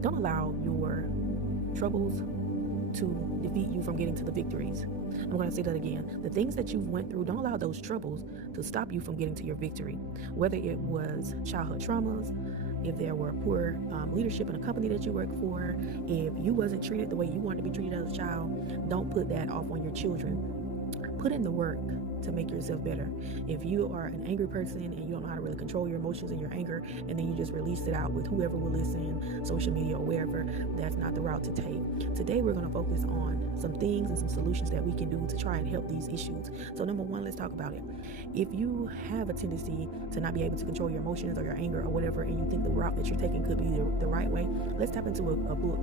Don't allow your troubles to defeat you from getting to the victories. I'm going to say that again. The things that you've went through, don't allow those troubles to stop you from getting to your victory. Whether it was childhood traumas, if there were poor leadership in a company that you work for, if you wasn't treated the way you wanted to be treated as a child, don't put that off on your children. Put in the work to make yourself better. If you are an angry person and you don't know how to really control your emotions and your anger, and then you just release it out with whoever will listen, social media or wherever, that's not the route to take. Today we're going to focus on some things and some solutions that we can do to try and help these issues. So number one, let's talk about it. If you have a tendency to not be able to control your emotions or your anger or whatever, and you think the route that you're taking could be the right way, let's tap into a book.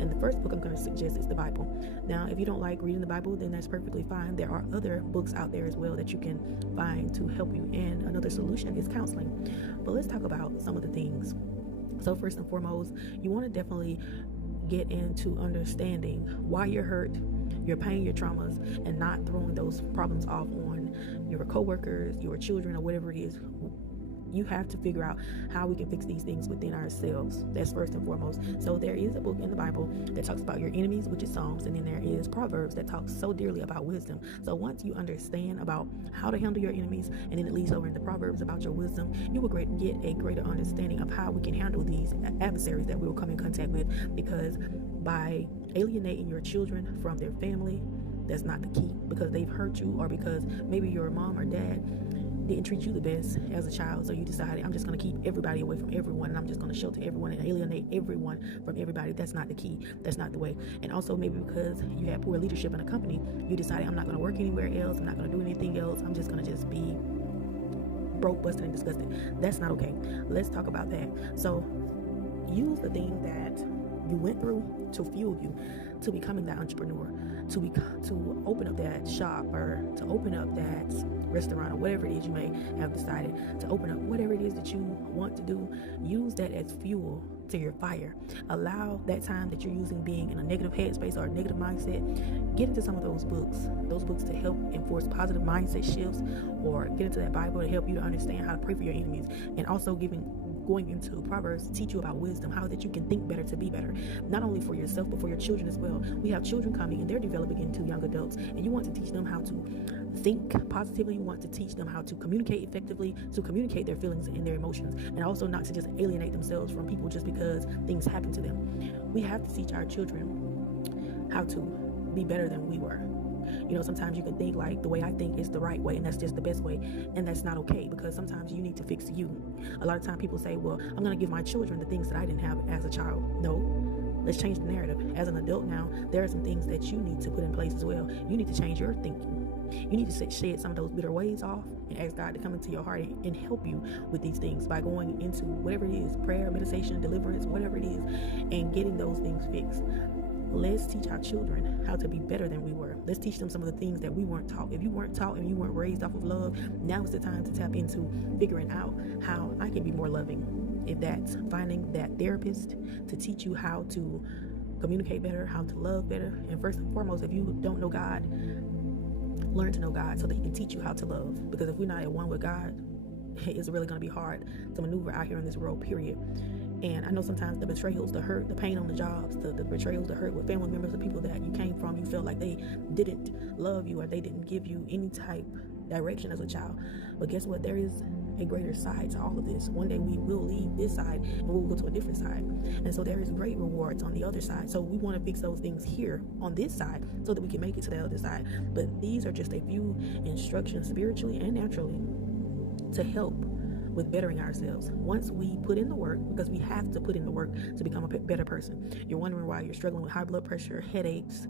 And the first book I'm going to suggest is the Bible. Now, if you don't like reading the Bible, then that's perfectly fine. There are other books out there as well that you can find to help you. And another solution is counseling. But let's talk about some of the things. So first and foremost, you want to definitely get into understanding why you're hurt, your pain, your traumas, and not throwing those problems off on your coworkers, your children, or whatever it is. You have to figure out how we can fix these things within ourselves. That's first and foremost. So there is a book in the Bible that talks about your enemies, which is Psalms, and then there is Proverbs that talks so dearly about wisdom. So once you understand about how to handle your enemies, and then it leads over into Proverbs about your wisdom, you will get a greater understanding of how we can handle these adversaries that we will come in contact with. Because by alienating your children from their family, that's not the key, because they've hurt you, or because maybe your mom or dad didn't treat you the best as a child, so you decided, I'm just going to keep everybody away from everyone, and I'm just going to shelter everyone and alienate everyone from everybody. That's not the key. That's not the way. And also maybe because you had poor leadership in a company, you decided, I'm not going to work anywhere else, I'm not going to do anything else, I'm just going to just be broke, busted, and disgusted. That's not okay. Let's talk about that. So use the thing that you went through to fuel you to becoming that entrepreneur, to open up that shop, or to open up that restaurant, or whatever it is you may have decided to open up. Whatever it is that you want to do, use that as fuel to your fire. Allow that time that you're using being in a negative headspace or a negative mindset, get into some of those books to help enforce positive mindset shifts, or get into that Bible to help you to understand how to pray for your enemies, and also going into Proverbs to teach you about wisdom, how that you can think better to be better, not only for yourself but for your children as well. We have children coming and they're developing into young adults, and you want to teach them how to think positively. You want to teach them how to communicate effectively, to communicate their feelings and their emotions, and also not to just alienate themselves from people just because things happen to them. We have to teach our children how to be better than we were. You know, sometimes you can think like the way I think is the right way, and that's just the best way, and that's not okay, because sometimes you need to fix you. A lot of times people say, well, I'm going to give my children the things that I didn't have as a child. No, let's change the narrative. As an adult now, there are some things that you need to put in place as well. You need to change your thinking. You need to shed some of those bitter ways off and ask God to come into your heart and help you with these things by going into whatever it is, prayer, meditation, deliverance, whatever it is, and getting those things fixed. Let's teach our children how to be better than we were. Let's teach them some of the things that we weren't taught. If you weren't taught and you weren't raised off of love, now is the time to tap into figuring out how I can be more loving. If that's finding that therapist to teach you how to communicate better, how to love better. And first and foremost, if you don't know God, learn to know God so that He can teach you how to love. Because if we're not at one with God, it's really going to be hard to maneuver out here in this world, period. And I know sometimes the betrayals, the hurt, the pain on the jobs, the betrayals, the hurt with family members, the people that you came from, you felt like they didn't love you or they didn't give you any type direction as a child. But guess what? There is a greater side to all of this. One day we will leave this side and we'll go to a different side. And so there is great rewards on the other side. So we want to fix those things here on this side so that we can make it to the other side. But these are just a few instructions spiritually and naturally to help with bettering ourselves. Once we put in the work, because we have to put in the work to become a better person. You're wondering why you're struggling with high blood pressure, headaches,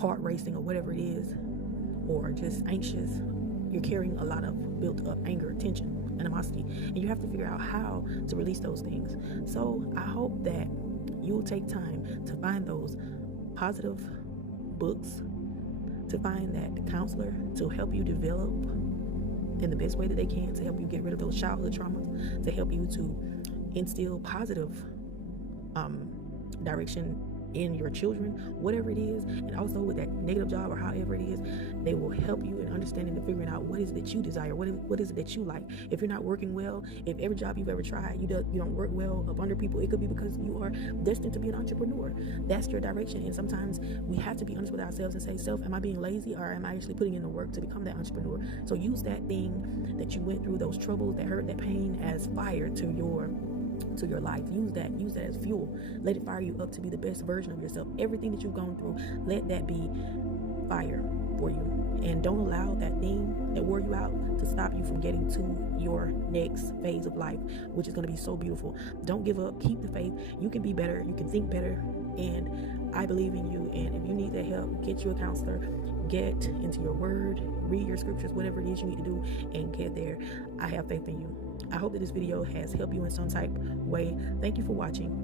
heart racing, or whatever it is, or just anxious. You're carrying a lot of built up anger, tension, animosity, and you have to figure out how to release those things. So I hope that you'll take time to find those positive books, to find that counselor to help you develop in the best way that they can, to help you get rid of those childhood traumas, to help you to instill positive direction in your children, whatever it is, and also with that negative job or however it is, they will help you in understanding and figuring out what is it that you desire, what is it that you like. If you're not working well, if every job you've ever tried, you don't work well up under people, it could be because you are destined to be an entrepreneur. That's your direction. And sometimes we have to be honest with ourselves and say, self, am I being lazy, or am I actually putting in the work to become that entrepreneur? So use that thing that you went through, those troubles, that hurt, that pain, as fire to your life. Use that as fuel. Let it fire you up to be the best version of yourself. Everything that you've gone through, let that be fire for you. And don't allow that thing that wore you out to stop you from getting to your next phase of life, which is going to be so beautiful. Don't give up. Keep the faith. You can be better. You can think better. And I believe in you. And if you need that help, get you a counselor. Get into your word. Read your scriptures, whatever it is you need to do, and get there. I have faith in you. I hope that this video has helped you in some type way. Thank you for watching.